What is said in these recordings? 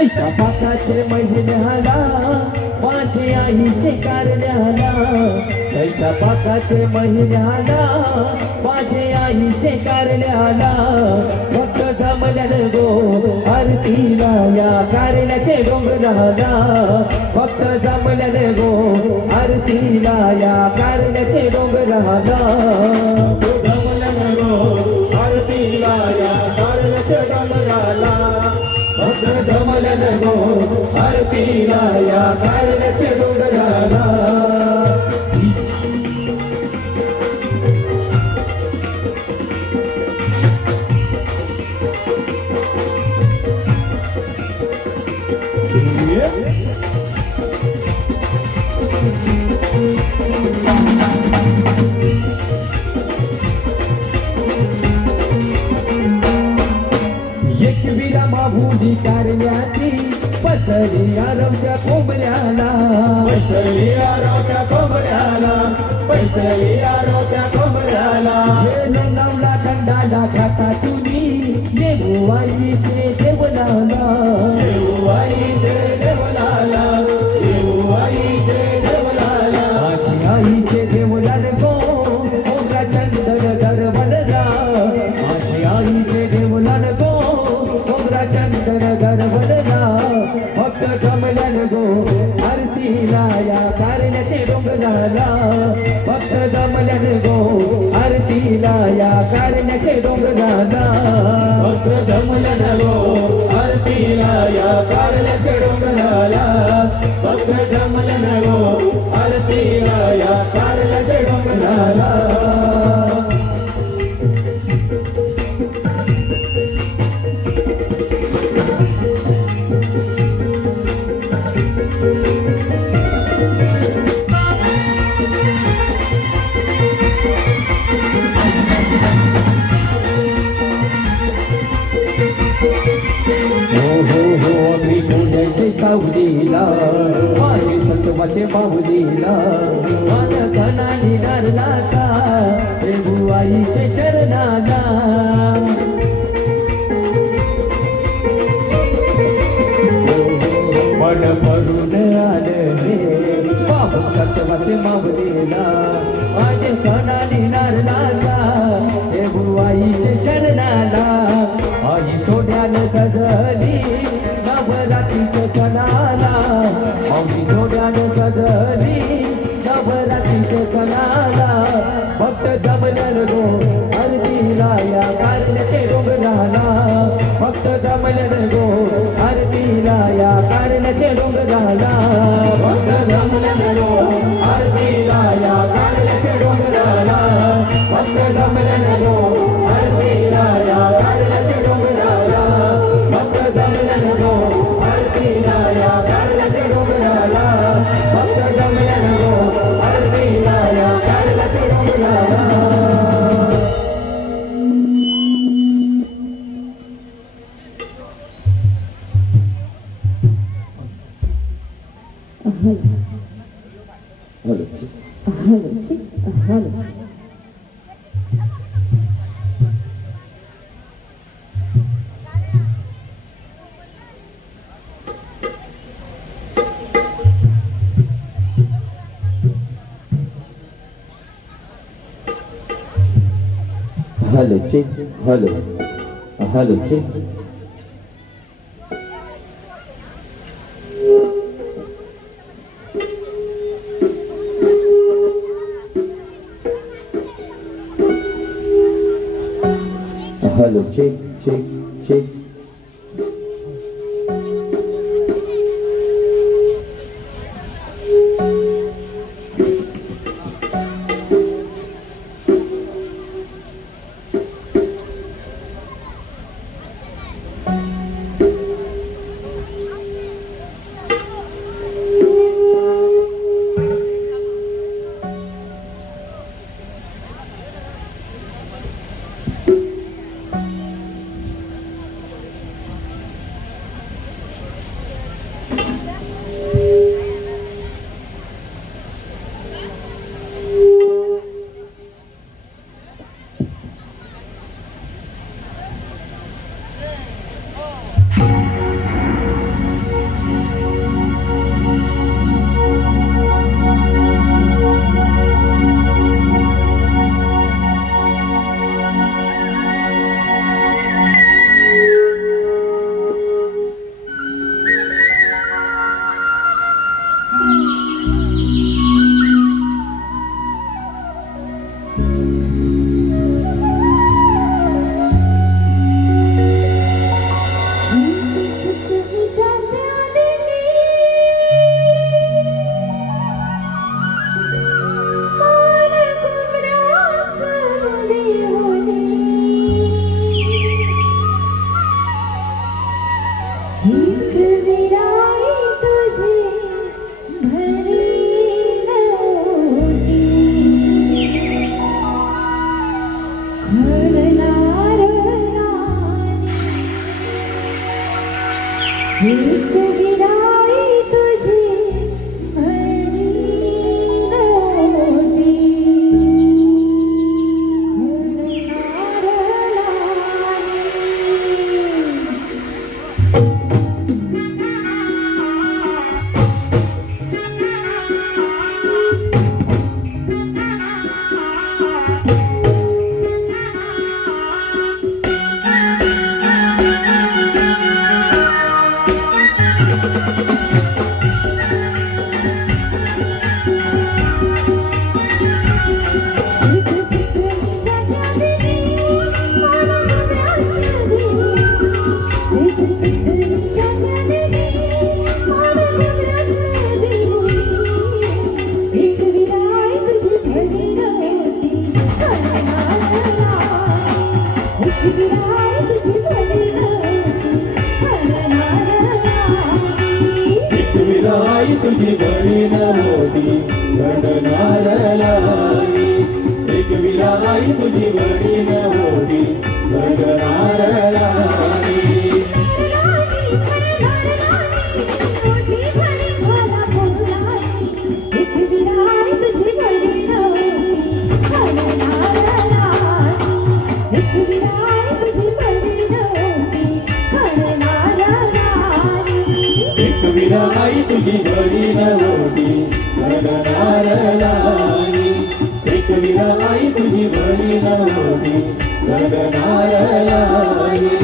ऐका पाकाचे महिन्याला माझे आईचे कारण्याला ऐका पाकाचे महिन्याला माझे आईचे कारण्याला फक्त जमल्यानं गो आरतीला या कारण्याचे डोंगराला फक्त जमल्यानं गो आरतीला या कारण्याचे डोंगराला जमल्यानं गो आरतीला या कारण्याचे डोंगराला फक्त जमल्यानं गो आरतीला या कारण्याचे डोंगराला एकविरा माभुली कारण्याची पसरली आरोग्या कोंबऱ्याला पैसली आरोग्या कोंबड्याला पैसली आरोग्या कोंबड्याला नावला खंडाला खाता तुम्ही देववाईचे देवलाला देववाईचे देवलाला देववाईचे देवलाला माझी आईचे देवलाल गो ओला चंदन गरबलला माझी आईचे देवलाल गो ओला चंदन गरबलला फक्त जमल्यान गो आरतीला या कारण्याचे डोंगराला फक्त जमल्यान गो आरतीला या कारण्याचे डोंगराला फक्त जमल्यानं गो आरतीला या कारण्याचे डोंगराला फक्त जमल्यानं गो आरतीला या कारण्याचे डोंगराला हो अगदी पुण्याचे सावलीला माझे सत्वाचे बाहुलीला माझ्या कणाने धरलाचा देवुआईचे चरणाला मन भरून आलं हे बाबू सत्वाचे बाहुलीला माझे कणाने धरलाचा देवुआईचे चरणाला आई सोड्यानं सजली नवरात्रीच्या सणाला आई सोड्यानं सजली नवरात्रीच्या सणाला फक्त जमल्यानं गो आरतीला या कारण्याचे डोंगराला फक्त जमल्यानं गो आरतीला या कारण्याचे डोंगराला फक्त जमल्यानं गो आरतीला या कारण्याचे डोंगराला फक्त जमल्यानं गो आरतीला या कारण्याचे डोंगराला फक्त जमल्यानं गो आरतीला या कारण्याचे डोंगराला फक्त जमल्यानं गो आरतीला या कारण्याचे डोंगराला hello check hello hello check hello check check check एक विराई तुझे भरी नव्हती घडणार नाही एक विराई तुझे भरी नव्हती घडणार नाही एक विराई तुझी घडी नव्हती घडणार नाही एक विराई तुझी घडी नव्हती घडणार नाही एक विराई तुझी घडी नव्हती घडणार नाही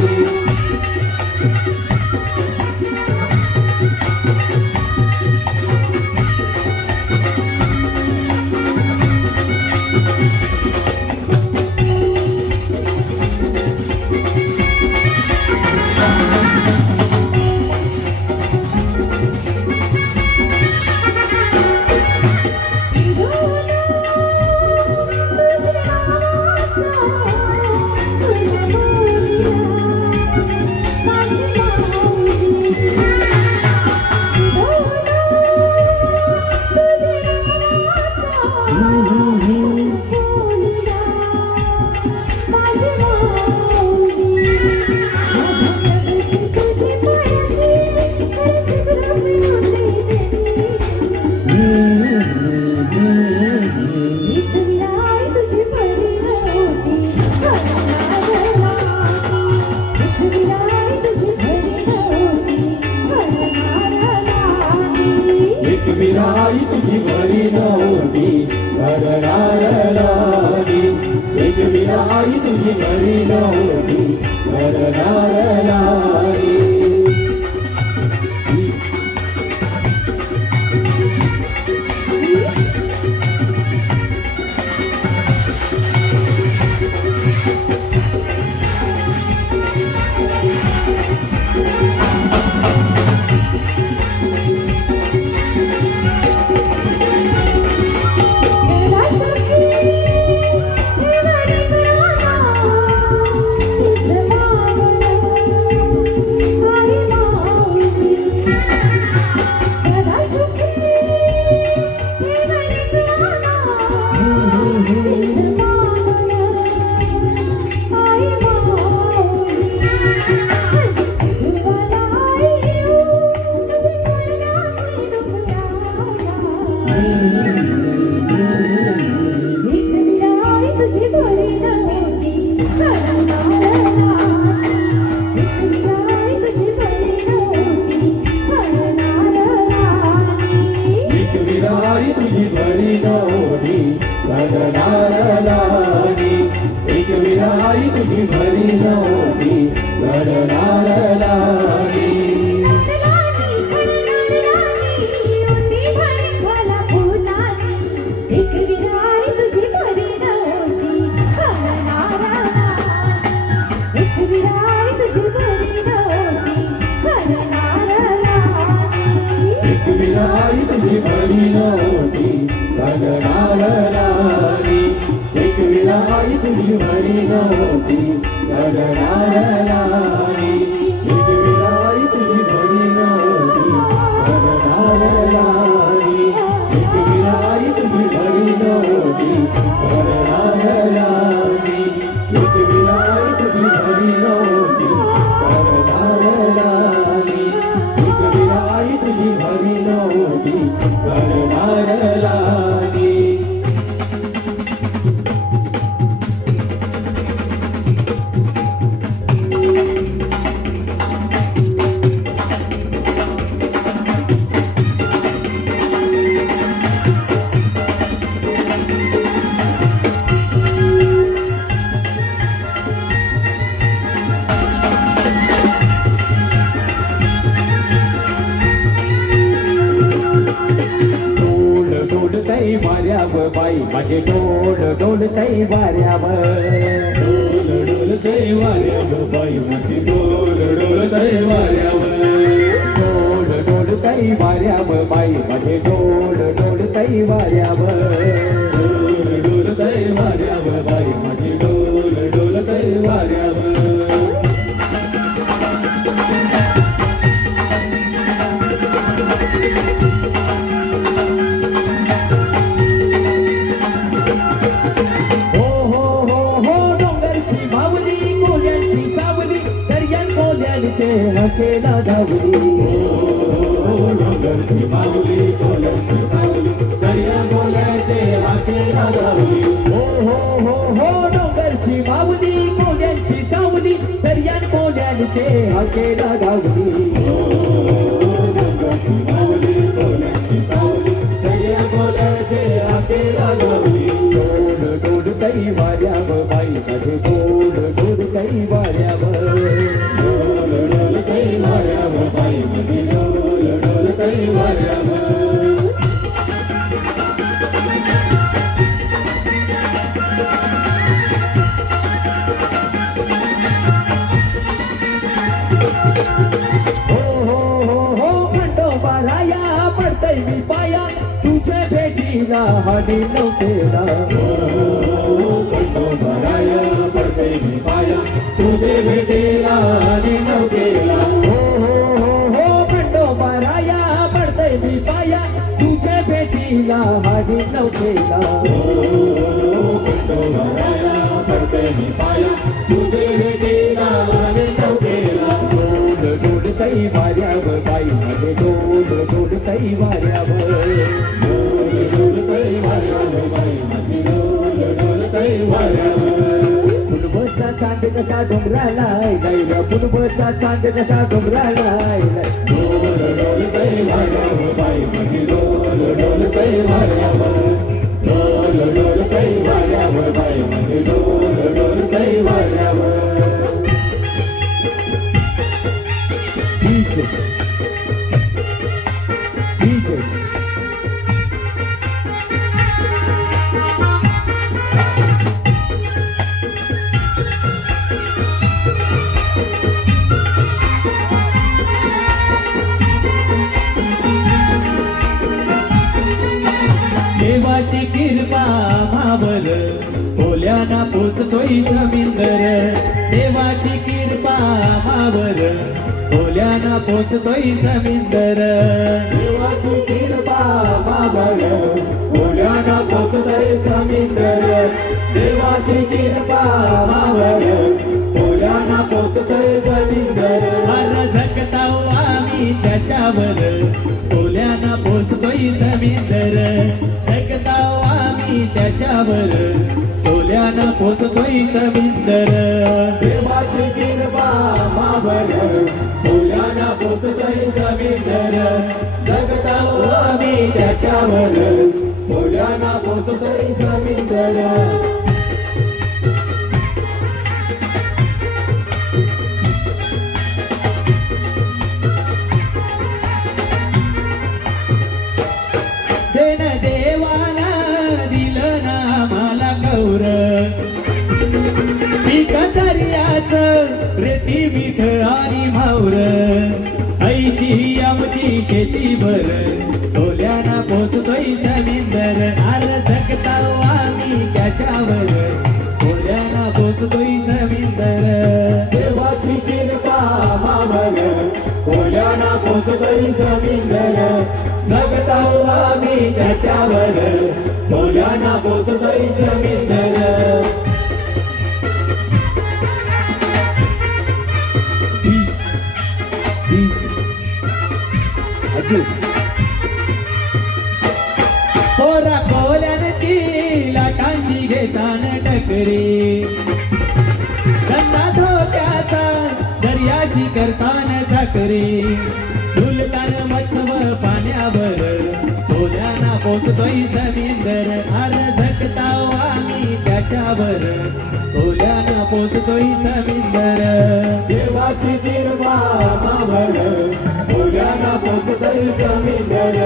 एक विराई तुझी घडी नव्हती घडणार नाही एक विराई तुझी घडी नव्हती घडणार नाही एक विराई तुझी घडी नव्हती घडणार नाही एक विराई तुझी भरी नव्हती घडणार नाही एक विराई तुझी भरी नव्हती घडणार नाही एक विराई तुझी भरी नव्हती घडणार नाही एक विराई तुझी भरी करणार लागी. डोलतई वाऱ्यावर बाई माझे डोलतई वाऱ्यावर डोलतय वाऱ्यावर बाई माझी डोलतय वाऱ्यावर. डोलतई वाऱ्यावर बाई माझे डोलतई वाऱ्यावर डोलतय वाऱ्यावर बाई माझी डोलतय वाऱ्यावर. हकेला धावली डोंगरची माऊली डोलची माऊली दर्या बोलायचे हाकेला धावली. डोंगरची माऊली कोल्यांची सावली दर्यान कोल्यांचे हकेला धावली. डोंगरची माऊली डोलची सावली दर्या बोलायचे हाकेला धावली. डोलतई वाऱ्यावर बाई माझे डोलतई वाऱ्यावर डोलतय वाऱ्यावर बाई माझी डोलतय वाऱ्यावर. खंडोबाराया पडतय मी पाया तुझे भेटीला हाडी नव्हतेला. खंडोबाराया पडतय मी पाया तुझे भेटेला आणि नव्हतेला. खंडोबाराया पडतय मी पाया तुझे भेटीला हाडी नव्हतेला. खंडोबाराया पडतय मी पाया तुझे भेटेला आणि नव्हतेला. डोलतई वाऱ्यावर बाई माझे डोलतई वाऱ्यावर डोलतय वाऱ्यावर बाई माझी डोलतय वाऱ्यावर. फुलबसचा चांद कसा डोंगराला गायला फुलबसचा चांद कसा डोंगराला डोलतय वाऱ्यावर बाई माझी डोलतय वाऱ्यावर. डोलतय वाऱ्यावर बाई माझी डोलतय वाऱ्यावर. देवाची कृपा मावर ओल्याना पोचतोय जमीनदर. देवाची कृपा मावर ओल्याना पोचतोय जमीनदर. देवाची कृपा मावळ ओल्याना पोचतय समुद्र. देवाची कृपा मावळ ओल्याना पोचतय समुद्र. अर झकताव आम्ही त्याच्यावर ओल्याना पोचतोय जमीनदर. झकताव आम्ही त्याच्यावर ओल्याना पोचतोय जमीनदर. देवाची कृपा मावळ ओल्याना पोचतय समुद्र. जगताव आम्ही त्याच्यावर ओल्याना पोचतय समुद्र. देन देवाला दिलं ना आम्हाला गौर. पिकतर्याच रेती मीठ आणि भावर. ऐशी आमची शेती भर ओल्याना पोचतोय जमीनदर. अर जगताव आम्ही त्याच्यावर ओल्याना पोचतोय जमीनदर. देवाची कृपा मावळ ओल्याना पोचतय समुद्र. जगताव आम्ही त्याच्यावर ओल्याना पोचतय समुद्र. पोरा कोल्यांची लाटांची घेतान टकरी गंगा धोक्याचा दर्याची करतान झाकरी झुलतान मच्छव पाण्यावर कोल्याना पोचतोय जमीनदर अर झटताव आम्ही त्याच्यावर कोल्याना पोचतोय जमीनदर देवाची निर्मामावर फुल्याना पोचतई जमीनवर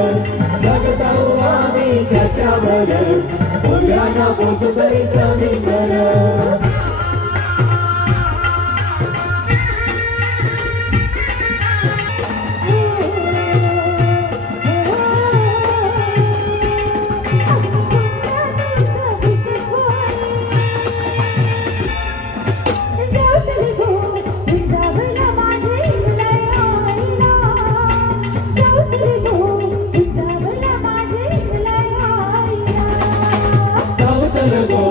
जगताऊ आम्ही त्याच्यावर फुल्याना पोचतई जमीनवर चल गो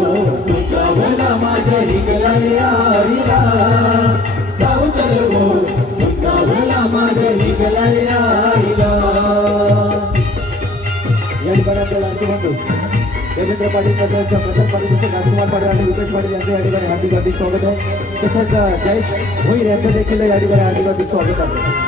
तुझ्यावला माझ्या हिगलाईला जाऊ चल गो तुझ्यावला माझ्या हिगलाईला या ठिकाणी आपल्या लाडके बंधू देवेंद्र पाटील पटेलच्या प्रताप पाटील यांचे राजकुमार पाटील आणि रुपेश पाटील यांचे या ठिकाणी हार्दिक हार्दिक स्वागत आहे तसंच जयेश भोईर यांचं देखील या ठिकाणी हार्दिक हार्दिक स्वागत आहे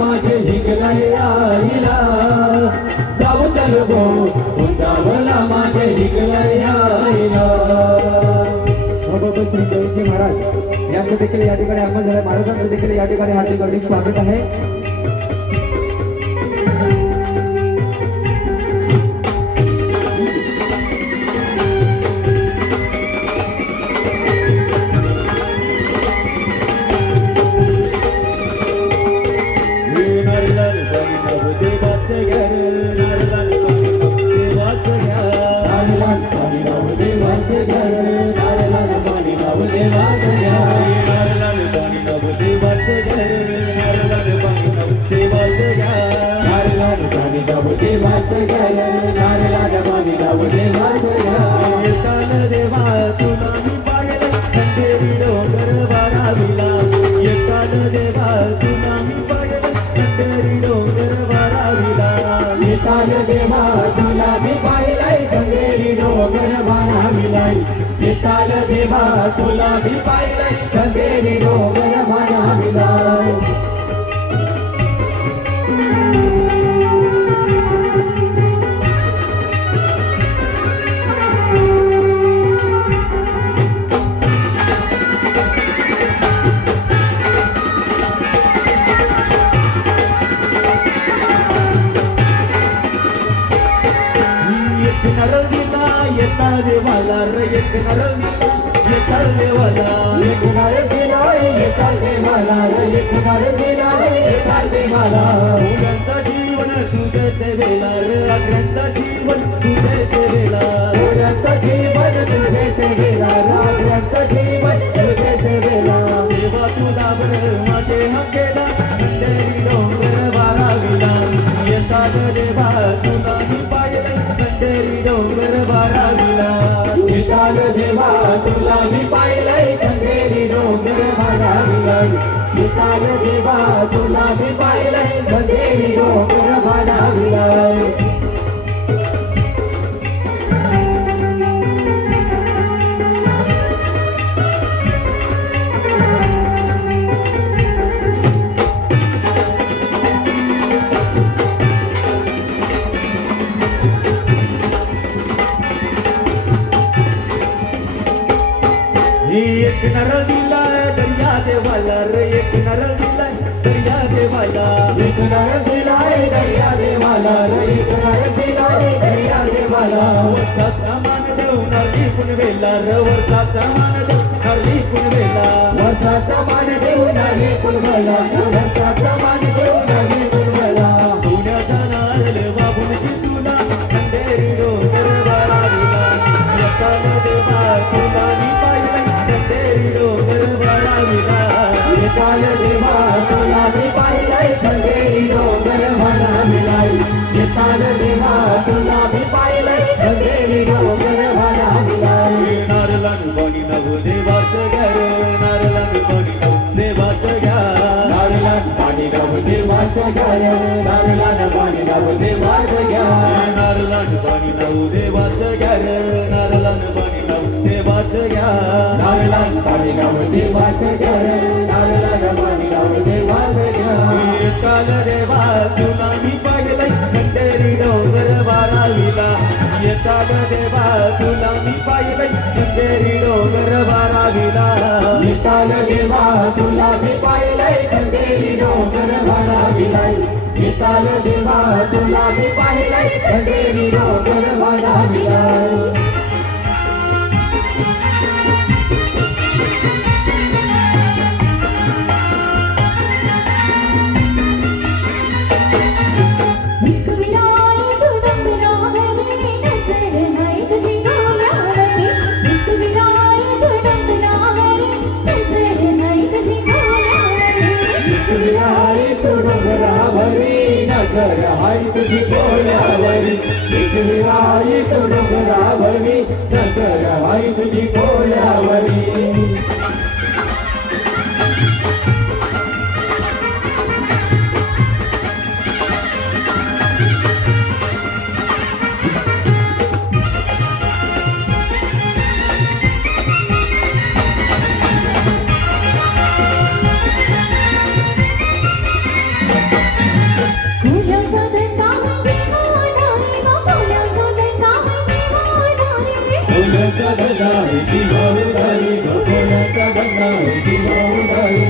माझे हिगलाई आईला जाऊ चल गो उंचावला माझे हिगलाई आईला भगवंत श्री जयंती महाराज यांचं देखील या ठिकाणी आगमन झालं महाराजांचं देखील या ठिकाणी हार्दिक हार्दिक स्वागत आहे देवा तुला मी पाहिलं खंडेरी डोंगर वाराविला एकाल देवा तुला मी पाहिलं खंडेरी डोंगर वाराविला येताल देवा तुला मी पाहिलंय खंडेरी डोंगर वाराविलाय येताल देवा तुला मी पाहिलंय खंडेरी डोंगर वाराविलाय नरदिला येता देवाला रे एक नरदिला येता देवाला एक नरदिला येता देवाला एक नरदिला येता देवाला मुलांचा जीवन तुझे सेवेला रे अग्र्यांचा जीवन तुझे सेवेला मुलांचा जीवन तुझे सेवेला राजांचा जीवन तुझे सेवेला देवा तुला बर माझे हकेला खंडेरी डोंगर वाराविला येता देवा तुला मी पाहिलं खंडेरी डोंगर वाराविला येताल देवा तुला मी पाहिलंय खंडेरी डोंगर वाराविलाय येताल देवा तुला मी पाहिलंय खंडेरी डोंगर वाराविलाय एक नारळ दिलाय दर्या देवाला रे एक नारळ दिलाय दर्या देवाला एक नारळ दिलाय दर्या देवाला रे एक नारळ दिलाय दर्या देवाला वर्षाचा मान देऊन अर्धी पुनवेला र वर्षाचा मान देऊन अर्धी पुनवेला वर्षाचा मान देऊन आली पुनवेला वर्षाचा मान देऊन आली पुनवेला सोन्याचा नारळ बाबून शिंदूला खंडेरी डोंगर बाळाविला एकाल देवा तुला मी पाहिलं खंडेरी डोंगर बाळाविला एकाल देवा तुला मी पाहिलंय खंडेरी डोंगर मला मिळाई एकाल देवा तुला मी पाहिलंय खंडेरी डोंगर मला मिळाई नारळान पाणी नव देवाचं घर नारळान पाणी नव देवाचं घ्या नारळात पाणी गाव देवाचं घर नारळात पाणी गाव देवाचं घ्या नारळान पाणी नव देवाचं घर नारळान पाणी नव देवाचं घ्या नारळात पाणी गाव देवाचं घर नारळात पाणी गाव देवाचं घ्या काल देवा तुला मी पाहिलंय खंडेरी डोंगर बारावीला एकाल देवा तुला मी पाहिलंय खंडेरी डोंगर बारावीला एकाल देवा तुला मी पाहिलंय खंडेरी डोंगर मला मिळाई एकाल देवा तुला मी पाहिलंय खंडेरी डोंगर मला मिळाई नजर हाय तुझी डोळ्यावरी विठुराई तू डोंगरावरी नजर हाय तुझी डोळ्यावरी बोलता गंगाई जीवाउदारी बोलता गंगाई जीवाउदारी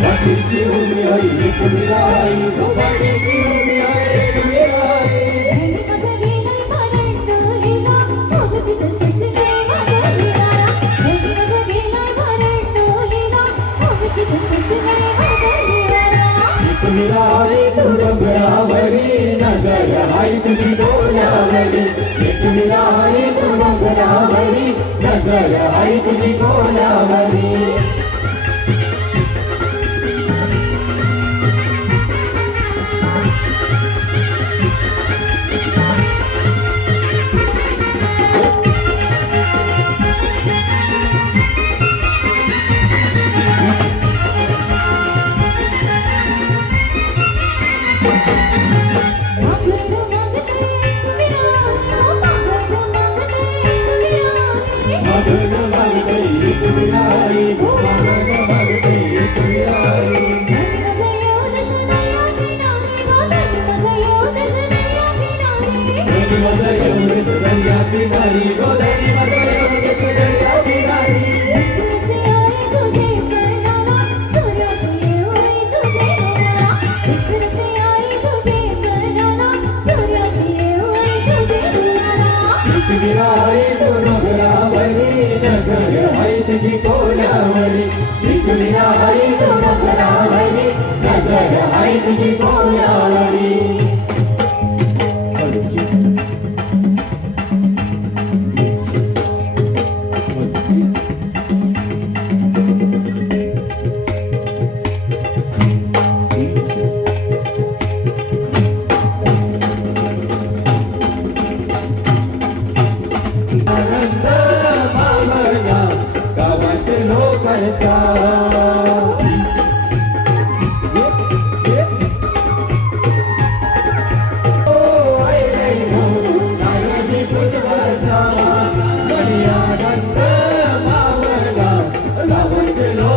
पाठीशी उभी आई विठुराई पाठीशी उभी आई विठुराई विठुराई तू डोंगरावरी नजर हाय तुझी डोळ्यावरी विठुराई तू डोंगरावरी नजर हाय तुझी डोळ्यावरी मगन मागते विठुराई मगन मागते विठुराई गोदी मध्ये येऊन दर्या किनारी गोदी मध्ये येऊन दर्या किनारी विठुराई तू डोंगरावरी नजर हाय तुझी डोळ्यावरी विठुराई तू डोंगरावरी नजर हाय तुझी डोळ्यावरी